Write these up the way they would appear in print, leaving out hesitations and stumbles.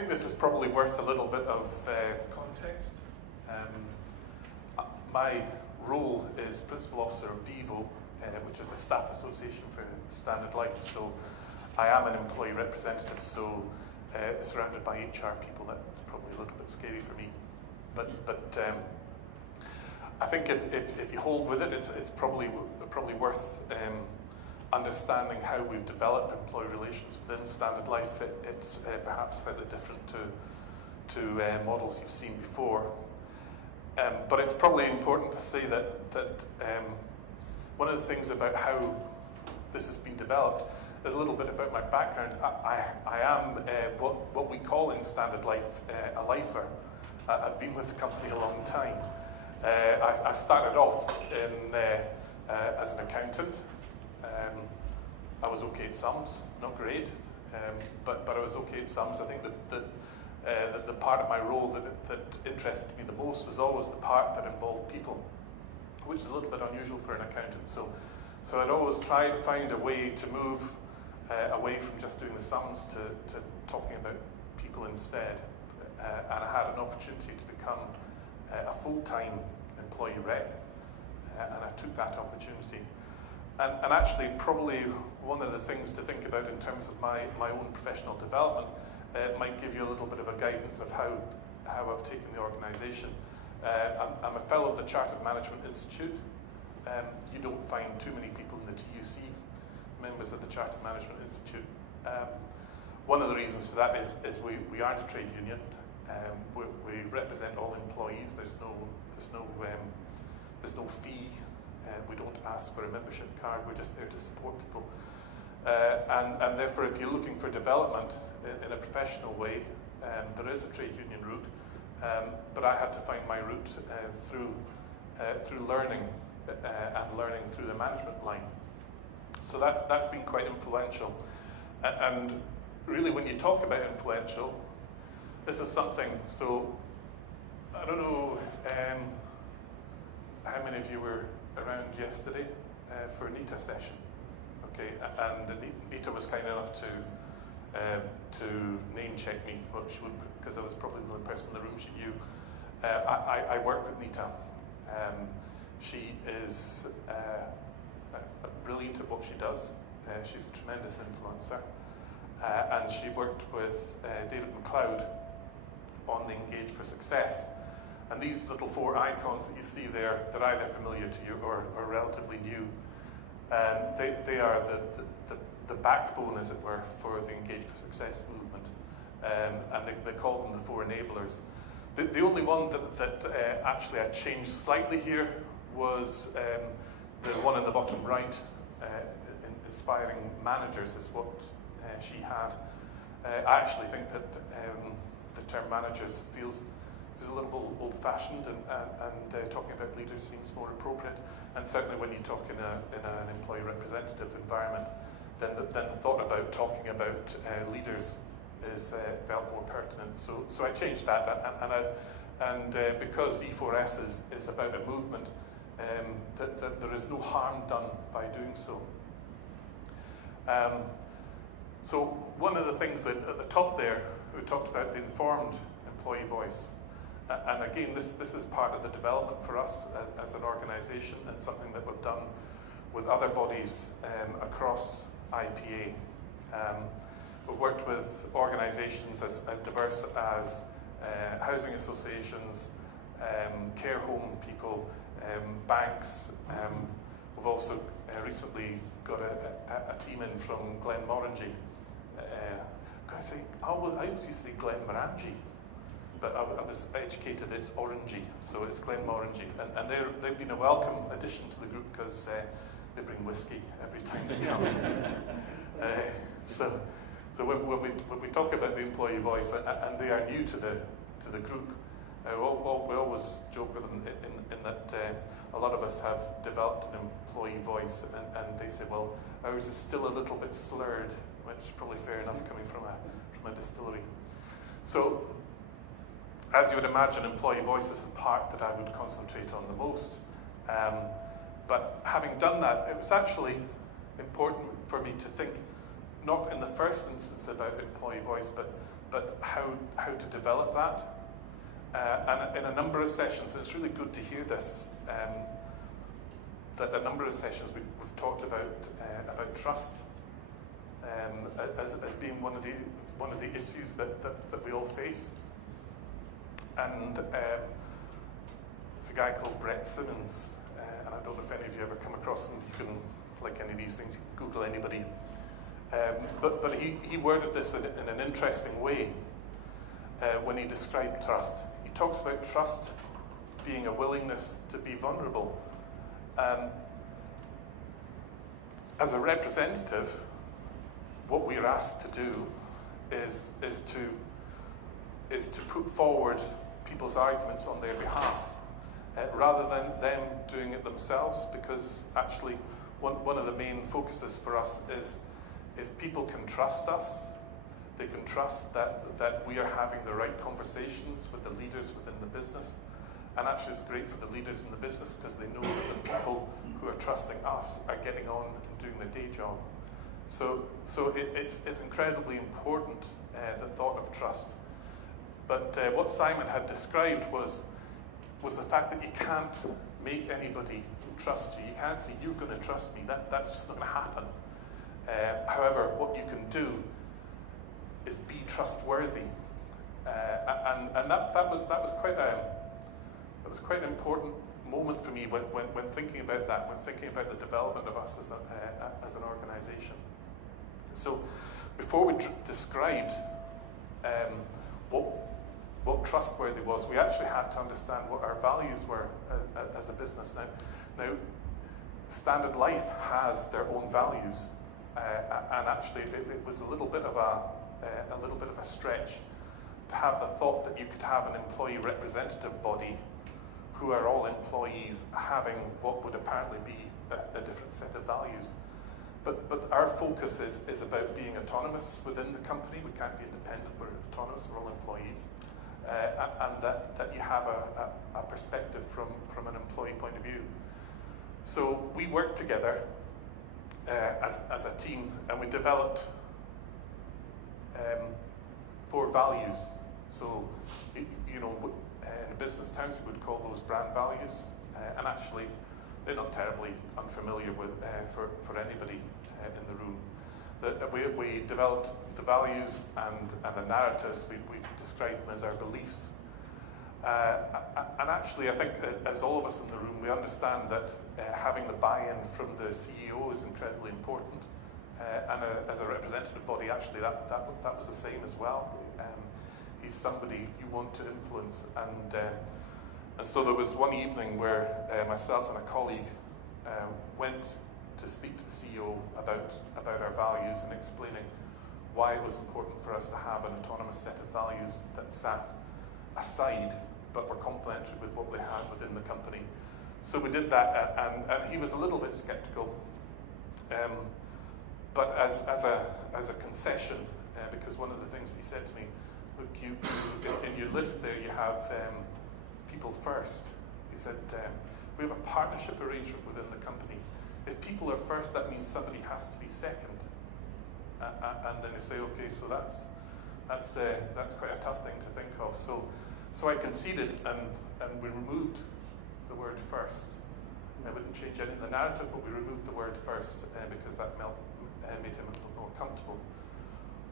think this is probably worth a little bit of context. My role is Principal Officer of VIVO, which is a staff association for Standard Life. So I am an employee representative, so surrounded by HR people. That's probably a little bit scary for me. But I think if you hold with it, it's probably worth understanding how we've developed employee relations within Standard Life. It's perhaps slightly different to models you've seen before. But it's probably important to say that one of the things about how this has been developed is a little bit about my background. I am what we call in Standard Life a lifer. I've been with the company a long time. I started off as an accountant. I was okay at sums, not great, but I was okay at sums. I think that the part of my role that interested me the most was always the part that involved people, which is a little bit unusual for an accountant. So I'd always try to find a way to move away from just doing the sums to talking about people instead. And I had an opportunity to become a full-time employee rep, and I took that opportunity. And actually, probably one of the things to think about in terms of my own professional development might give you a little bit of a guidance of how I've taken the organisation. I'm a fellow of the Chartered Management Institute. You don't find too many people in the TUC members of the Chartered Management Institute. One of the reasons for that is we aren't a trade union. We represent all employees. There's no fee. We don't ask for a membership card. We're just there to support people. And therefore, if you're looking for development in a professional way, there is a trade union route. But I had to find my route through learning and learning through the management line. So that's been quite influential. And really, when you talk about influential, this is something. So I don't know how many of you were around yesterday for Nita session. Okay, and Nita was kind enough to name check me, well, she would, because I was probably the only person in the room she knew. I work with Nita. She is brilliant at what she does. She's a tremendous influencer. And she worked with David McLeod on the Engage for Success. And these little 4 icons that you see there, they're either familiar to you or relatively new. They are the backbone, as it were, for the Engage for Success movement. And they call them the 4 enablers. The only one that actually I changed slightly here was the one in the bottom right. Inspiring managers is what she had. I actually think that the term managers feels a little old-fashioned, and talking about leaders seems more appropriate. And certainly when you talk in an employee representative environment, then the thought about talking about leaders is felt more pertinent. So I changed that, and because E4S is about a movement, that there is no harm done by doing so. So one of the things that at the top there, we talked about the informed employee voice. And again, this is part of the development for us as an organisation, and something that we've done with other bodies across IPA. We've worked with organisations as diverse as housing associations, care home people, banks. We've also recently got a team in from Glenmorangie. I always used to say Glenmorangie, but I was educated it's Orangey, so it's Glenmorangie. And they've been a welcome addition to the group because they bring whiskey every time they come. So when we talk about the employee voice, and they are new to the group, we always joke with them in that a lot of us have developed an employee voice, and they say, well, ours is still a little bit slurred, which is probably fair enough coming from a distillery. So, as you would imagine, employee voice is the part that I would concentrate on the most. But having done that, it was actually important for me to think, not in the first instance about employee voice, but but how to develop that. And in a number of sessions, and it's really good to hear this, that a number of sessions we've talked about trust as being one of the issues that we all face. And it's a guy called Brett Simmons, and I don't know if any of you ever come across him. You can, like any of these things, you can Google anybody. But he worded this in an interesting way when he described trust. He talks about trust being a willingness to be vulnerable. As a representative, what we are asked to do is to put forward people's arguments on their behalf, rather than them doing it themselves, because actually one of the main focuses for us is if people can trust us, they can trust that we are having the right conversations with the leaders within the business. And actually it's great for the leaders in the business because they know that the people who are trusting us are getting on and doing their day job. So it's incredibly important, the thought of trust. But what Simon had described was the fact that you can't make anybody trust you. You can't say, you're going to trust me. That's just not going to happen. However, what you can do is be trustworthy. And that was quite an important moment for me when thinking about that, when thinking about the development of us as an organisation. So before we described what trustworthy was, we actually had to understand what our values were as a business. Now, Standard Life has their own values, and actually it was a little bit of a stretch to have the thought that you could have an employee representative body who are all employees having what would apparently be a different set of values. But our focus is about being autonomous within the company. We can't be independent, we're autonomous, we're all employees. And that you have a perspective from an employee point of view. So we worked together as a team, and we developed 4 values. So, in business terms, we would call those brand values, and actually, they're not terribly unfamiliar with for anybody in the room. We developed the values and the narratives. We described them as our beliefs. And actually, I think as all of us in the room, we understand that having the buy-in from the CEO is incredibly important. And as a representative body, actually, that was the same as well. He's somebody you want to influence. And so there was one evening where myself and a colleague went to speak to the CEO about our values and explaining why it was important for us to have an autonomous set of values that sat aside but were complementary with what we had within the company. So we did that, and he was a little bit skeptical, but as a concession, because one of the things he said to me, look, you in your list there you have people first. He said, we have a partnership arrangement within the company. If people are first, that means somebody has to be second. And then they say, okay, so that's quite a tough thing to think of. So I conceded, and we removed the word first. I wouldn't change any of the narrative, but we removed the word first because that made him a little more comfortable.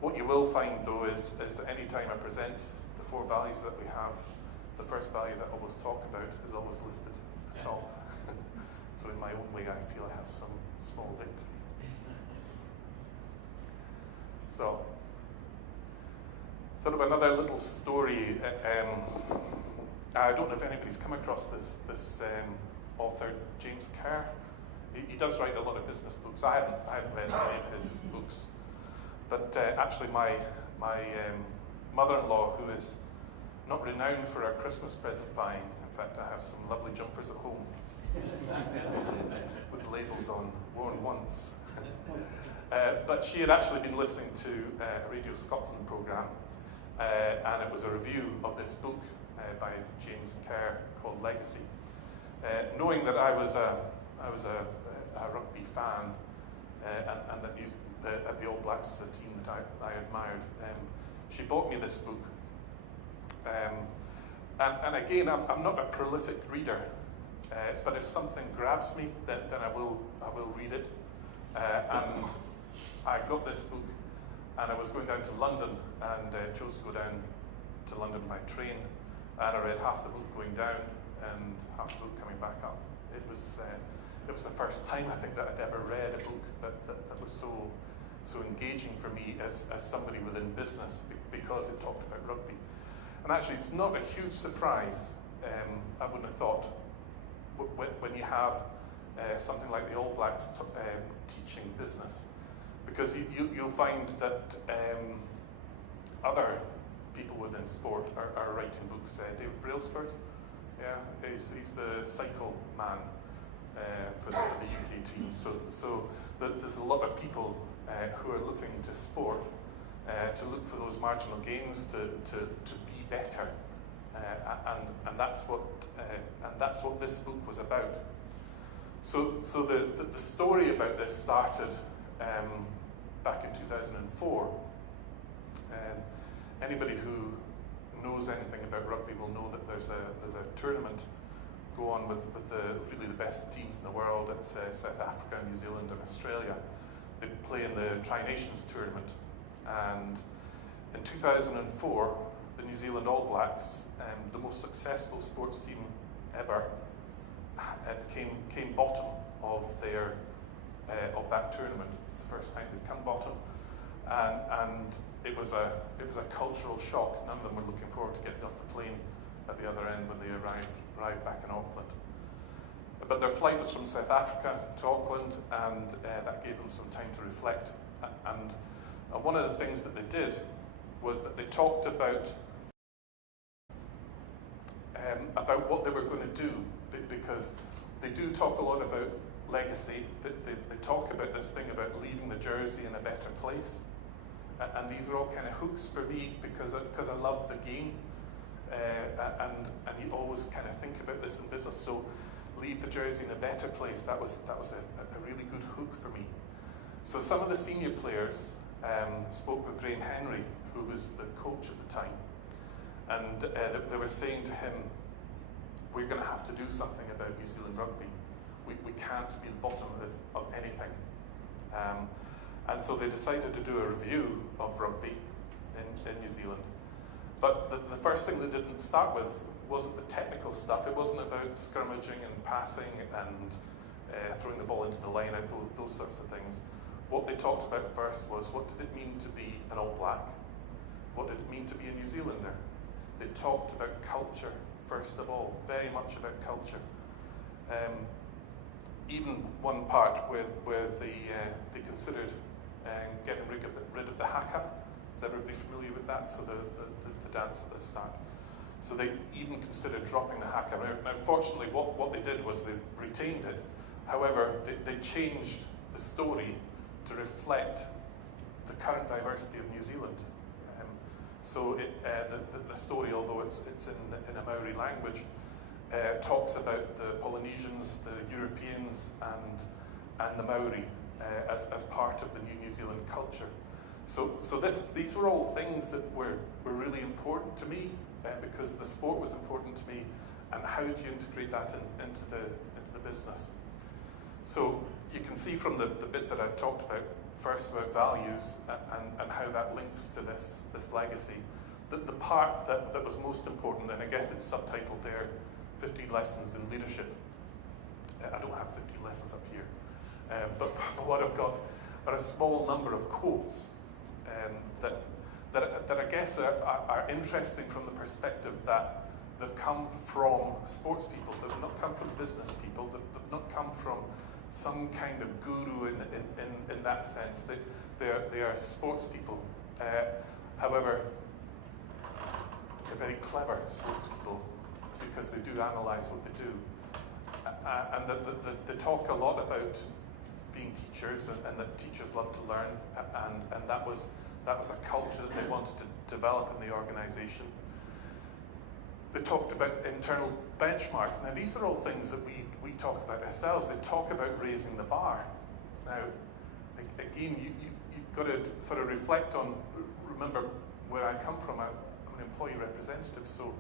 What you will find, though, is that any time I present the 4 values that we have, the first value that I always talk about is always listed at the top. So in my own way, I feel I have some small victory. So, sort of another little story. I don't know if anybody's come across this author, James Kerr. He does write a lot of business books. I hadn't read any of his books. But actually my mother-in-law, who is not renowned for her Christmas present buying, in fact I have some lovely jumpers at home with the labels on, worn once. But she had actually been listening to a Radio Scotland programme, and it was a review of this book by James Kerr called Legacy. Knowing that I was a rugby fan, and that the All Blacks was a team that I admired, she bought me this book. And again, I'm not a prolific reader, but if something grabs me, then I will read it. And I got this book, and I was going down to London, and chose to go down to London by train, and I read half the book going down and half the book coming back up. It was the first time, I think, that I'd ever read a book that was so engaging for me as somebody within business, because it talked about rugby. And actually, it's not a huge surprise, I wouldn't have thought, when you have something like the All Blacks teaching business, because you'll find that other people within sport are writing books. David Brailsford, yeah, he's the cycle man for the UK team. So there's a lot of people who are looking to sport to look for those marginal gains to be better, and that's what this book was about. So the story about this started back in 2004. Anybody who knows anything about rugby will know that there's a tournament go on with really the best teams in the world. It's South Africa, New Zealand, and Australia. They play in the Tri-Nations tournament, and in 2004, the New Zealand All Blacks, the most successful sports team ever, came bottom of that tournament. It's the first time they'd come bottom, and it was a cultural shock. None of them were looking forward to getting off the plane at the other end when they arrived back in Auckland. But their flight was from South Africa to Auckland, and that gave them some time to reflect. And one of the things that they did was that they talked about what they were going to do, because they do talk a lot about legacy. They talk about this thing about leaving the jersey in a better place. And these are all kind of hooks for me, because I love the game, and you always kind of think about this in business. So leave the jersey in a better place. That was a really good hook for me. So some of the senior players spoke with Graham Henry, who was the coach at the time, and they were saying to him, "We're going to have to do something about New Zealand rugby. We can't be the bottom of anything." And so they decided to do a review of rugby in New Zealand. But the first thing they didn't start with wasn't the technical stuff. It wasn't about skirmaging and passing and throwing the ball into the line, those sorts of things. What they talked about first was, what did it mean to be an All Black? What did it mean to be a New Zealander? They talked about culture first of all, very much about culture. Even one part where they considered getting rid of the haka. Is everybody familiar with that? So the dance at the start. So they even considered dropping the haka. Now fortunately, what they did was they retained it. However, they changed the story to reflect the current diversity of New Zealand. So the story, although it's in a Maori language, talks about the Polynesians, the Europeans, and the Maori as part of the New Zealand culture. So these were all things that were really important to me, because the sport was important to me, and how do you integrate that into the business? So you can see from the bit that I talked about first about values and how that links to this legacy, that the part that was most important, and I guess it's subtitled there, 15 lessons in leadership. I don't have 15 lessons up here, but what I've got are a small number of quotes that I guess are interesting from the perspective that they've come from sports people. They've not come from business people. They've not come from some kind of guru in that sense. They are sports people. However, they're very clever sports people, because they do analyse what they do. And they talk a lot about being teachers, and that teachers love to learn, and that was a culture that they wanted to develop in the organisation. They talked about internal benchmarks. Now these are all things that we talk about ourselves. They talk about raising the bar. Now, again, you've got to sort of reflect on, remember, where I come from, I'm an employee representative, so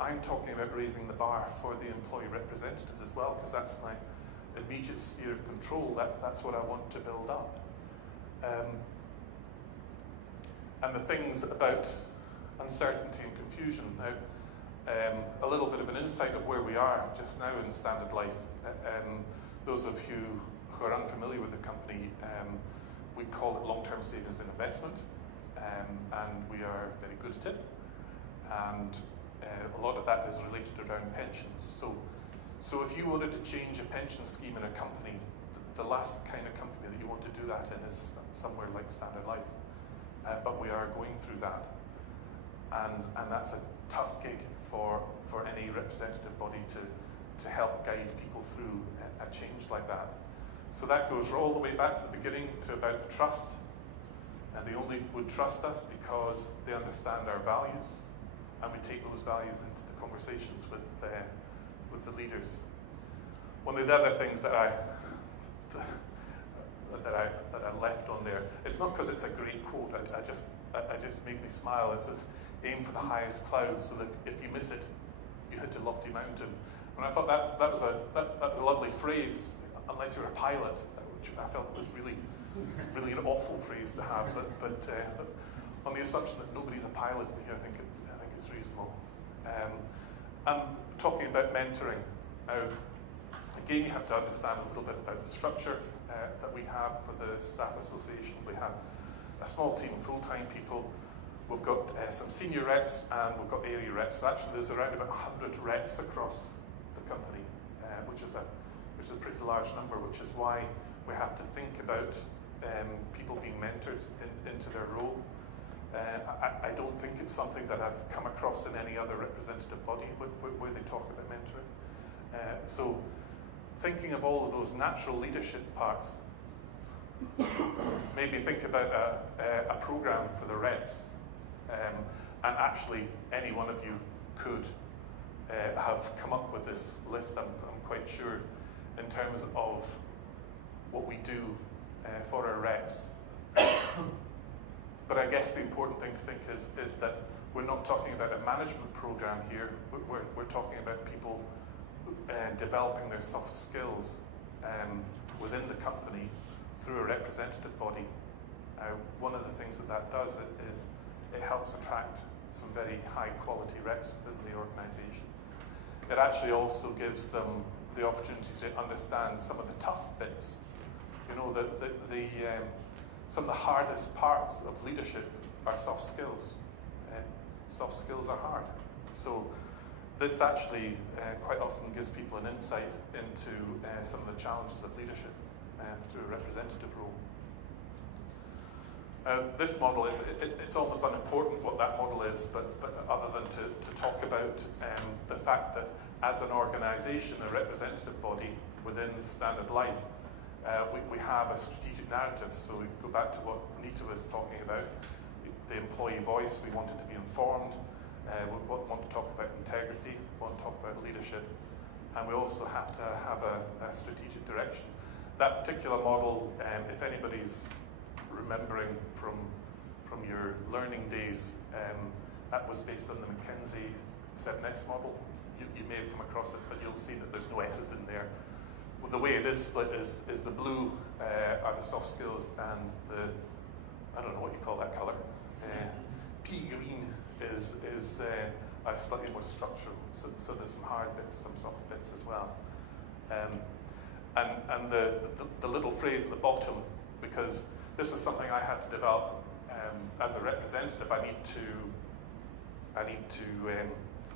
I'm talking about raising the bar for the employee representatives as well, because that's my immediate sphere of control. That's what I want to build up. And the things about uncertainty and confusion. Now, a little bit of an insight of where we are just now in Standard Life. Those of you who are unfamiliar with the company, we call it long-term savings and investment, and we are very good at it. And a lot of that is related around pensions. So if you wanted to change a pension scheme in a company, the last kind of company that you want to do that in is somewhere like Standard Life. But we are going through that. And that's a tough gig for any representative body to help guide people through a change like that. So that goes all the way back to the beginning to about trust. And they only would trust us because they understand our values, and we take those values into the conversations with the leaders. One of the other things that I left on there, it's not because it's a great quote, I just make me smile. It says, aim for the highest clouds so that if you miss it, you hit a lofty mountain. And I thought that was a lovely phrase, unless you're a pilot, which I felt was really an awful phrase to have. But on the assumption that nobody's a pilot here, I think it's reasonable. And talking about mentoring. Now, again, you have to understand a little bit about the structure that we have for the staff association. We have a small team of full-time people. We've got some senior reps and we've got area reps. So actually, there's around about 100 reps across the company, which is a pretty large number. Which is why we have to think about people being mentored into their role. I don't think it's something that I've come across in any other representative body where they talk about mentoring. So thinking of all of those natural leadership parts, maybe think about a program for the reps. And actually, any one of you could have come up with this list, I'm quite sure, in terms of what we do for our reps. But I guess the important thing to think is that we're not talking about a management program here. We're talking about people developing their soft skills within the company through a representative body. One of the things that does is it helps attract some very high quality reps within the organisation. It actually also gives them the opportunity to understand some of the tough bits. You know, some of the hardest parts of leadership are soft skills. Soft skills are hard. So this actually quite often gives people an insight into some of the challenges of leadership through a representative role. This model it's almost unimportant what that model is, but other than to talk about the fact that as an organisation, a representative body within Standard Life, we have a strategic narrative. So we go back to what Anita was talking about, the employee voice. We want it to be informed. We want to talk about integrity. We want to talk about leadership. And we also have to have a strategic direction. That particular model, if anybody's remembering from your learning days, that was based on the McKinsey 7S model. You may have come across it, but you'll see that there's no S's in there. Well, the way it is split is the blue are the soft skills, and the, I don't know what you call that colour, pea green is slightly more structural. So there's some hard bits, some soft bits as well. And the little phrase at the bottom, because this was something I had to develop as a representative. I need to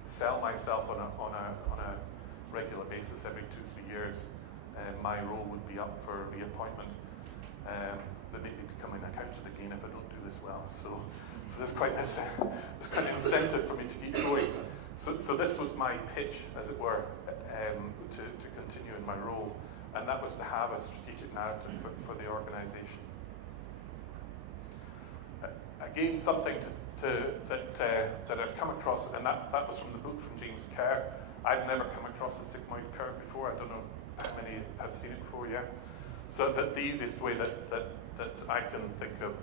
sell myself on a regular basis every 2-3 years. My role would be up for reappointment. They make me become an accountant again if I don't do this well. So there's quite an incentive for me to keep going. So this was my pitch, as it were, to continue in my role, and that was to have a strategic narrative for the organisation. Again, something that I'd come across, and that was from the book from James Kerr. I'd never come across a sigmoid curve before. I don't know how many have seen it before, yeah? So that the easiest way that I can think of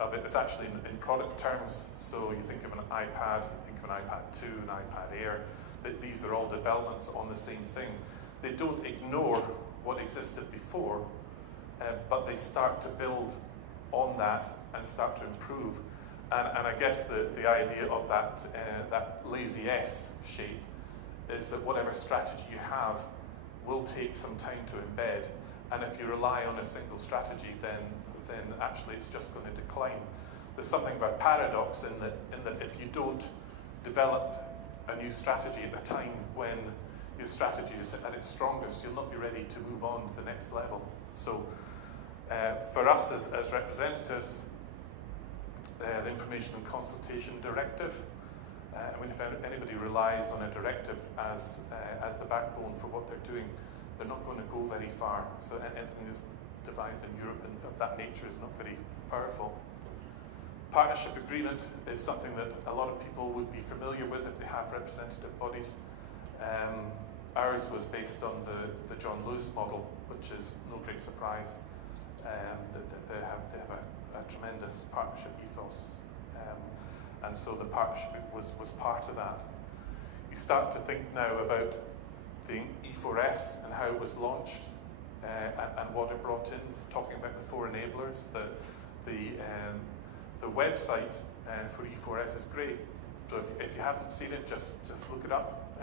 of it. It's actually in product terms. So you think of an iPad, you think of an iPad 2, an iPad Air. These are all developments on the same thing. They don't ignore what existed before, but they start to build on that and start to improve. And I guess the idea of that lazy S shape is that whatever strategy you have will take some time to embed. And if you rely on a single strategy, then actually it's just going to decline. There's something of a paradox in that if you don't develop a new strategy at a time when your strategy is at its strongest, you'll not be ready to move on to the next level. So for us as representatives, the Information and Consultation Directive, I mean, if anybody relies on a directive as the backbone for what they're doing, they're not going to go very far. So anything that's devised in Europe and of that nature is not very powerful. Partnership agreement is something that a lot of people would be familiar with if they have representative bodies. Ours was based on the John Lewis model, which is no great surprise. They have a tremendous partnership ethos. And so the partnership was part of that. You start to think now about the E4S and how it was launched and what it brought in, talking about the 4 enablers. The website for E4S is great. So if you haven't seen it, just look it up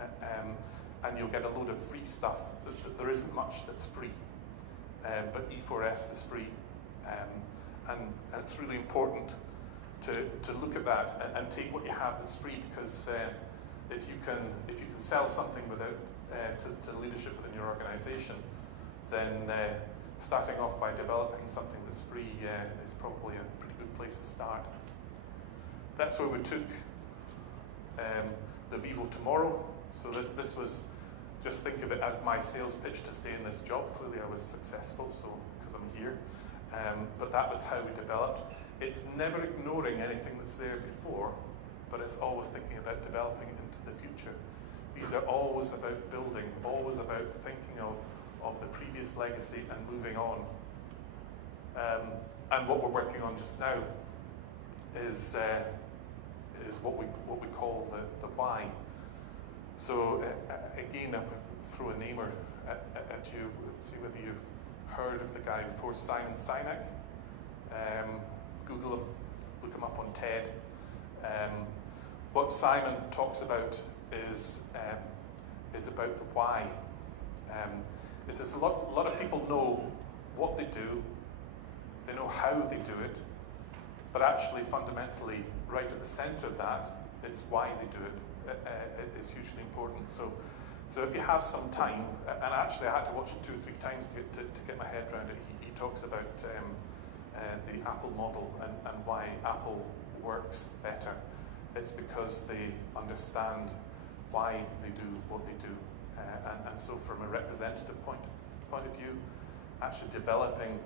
and you'll get a load of free stuff. There isn't much that's free, but E4S is free. And it's really important to look at that and take what you have that's free, because if you can sell something without to leadership within your organisation, then starting off by developing something that's free is probably a pretty good place to start. That's where we took the VIVO tomorrow. So this was, just think of it as my sales pitch to stay in this job. Clearly I was successful, so because I'm here. But that was how we developed. It's never ignoring anything that's there before, but it's always thinking about developing it into the future. These are always about building, always about thinking of the previous legacy and moving on. And what we're working on just now is what we call the why. So again, I would throw a namer at you, see whether you've heard of the guy before, Simon Sinek. Google him, look him up on TED. What Simon talks about is about the why. Is there's a lot of people know what they do, they know how they do it, but actually fundamentally right at the center of that, it's why they do it. It is hugely important. So if you have some time, and actually I had to watch it 2 or 3 times to get my head around it. He talks about the Apple model and why Apple works better. It's because they understand why they do what they do. And so from a representative point of view, actually developing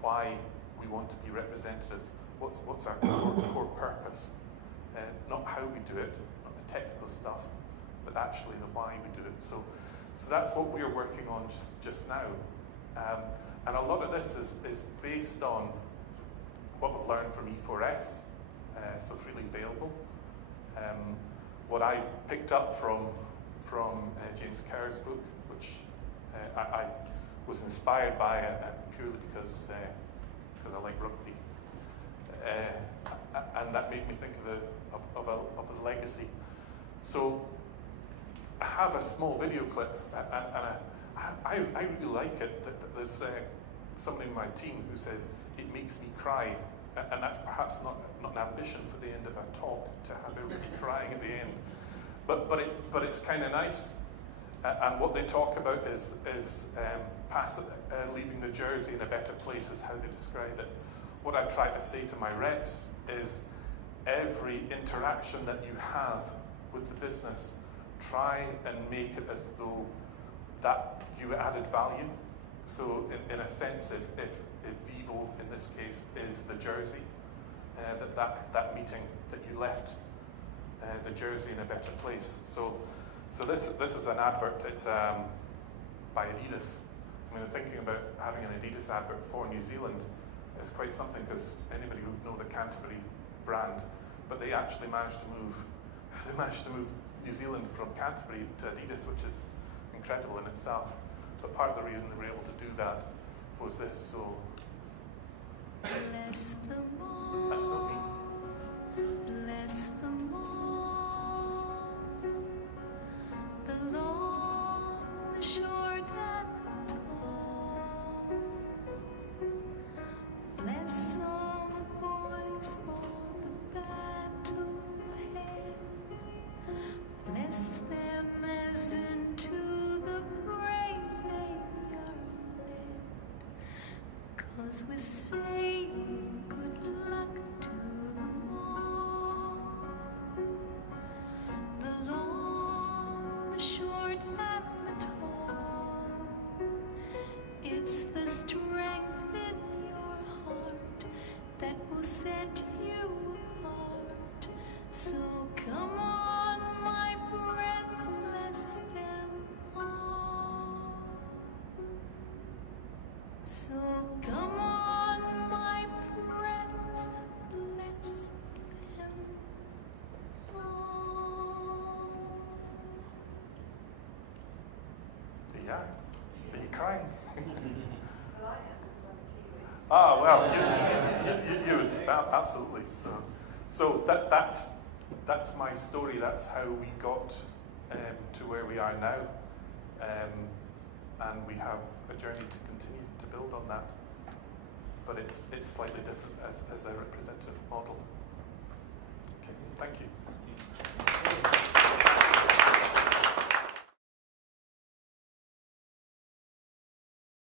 why we want to be representatives, what's our core purpose, not how we do it, not the technical stuff, but actually the why we do it. So that's what we're working on just now. And a lot of this is based on what we've learned from E4S, so freely available. What I picked up from James Kerr's book, which I was inspired by purely because I like rugby, and that made me think of a legacy. So I have a small video clip, and I really like it. There's somebody in my team who says it makes me cry, and that's perhaps not an ambition for the end of a talk to have everybody crying at the end, but it's kind of nice. And what they talk about is leaving the jersey in a better place, is how they describe it. What I've tried to say to my reps is every interaction that you have with the business, try and make it as though that you added value. So in a sense, if VIVO in this case is the jersey, that meeting that you left the jersey in a better place. So this is an advert. It's by Adidas. I mean, thinking about having an Adidas advert for New Zealand is quite something, because anybody who know the Canterbury brand, but they actually managed to move New Zealand from Canterbury to Adidas, which is incredible in itself. But part of the reason they were able to do that was this. So Bless them all. that's not me. Bless them all. The long, the short, and the tall. Bless all the boys for the battle ahead. Bless them as into the fray they are led. 'Cause we're saying good luck to them all. The long, the short, and the tall. It's the strength in your heart that will set you apart. So come on, my friends, bless them all. So come on, my friends, bless them all. Yeah. Are you crying? Well, I am, because I'm a Kiwi. Ah, well, you would absolutely. So that's my story. That's how we got to where we are now, and we have a journey to continue to build on that. But it's slightly different as a representative model. Okay, thank you.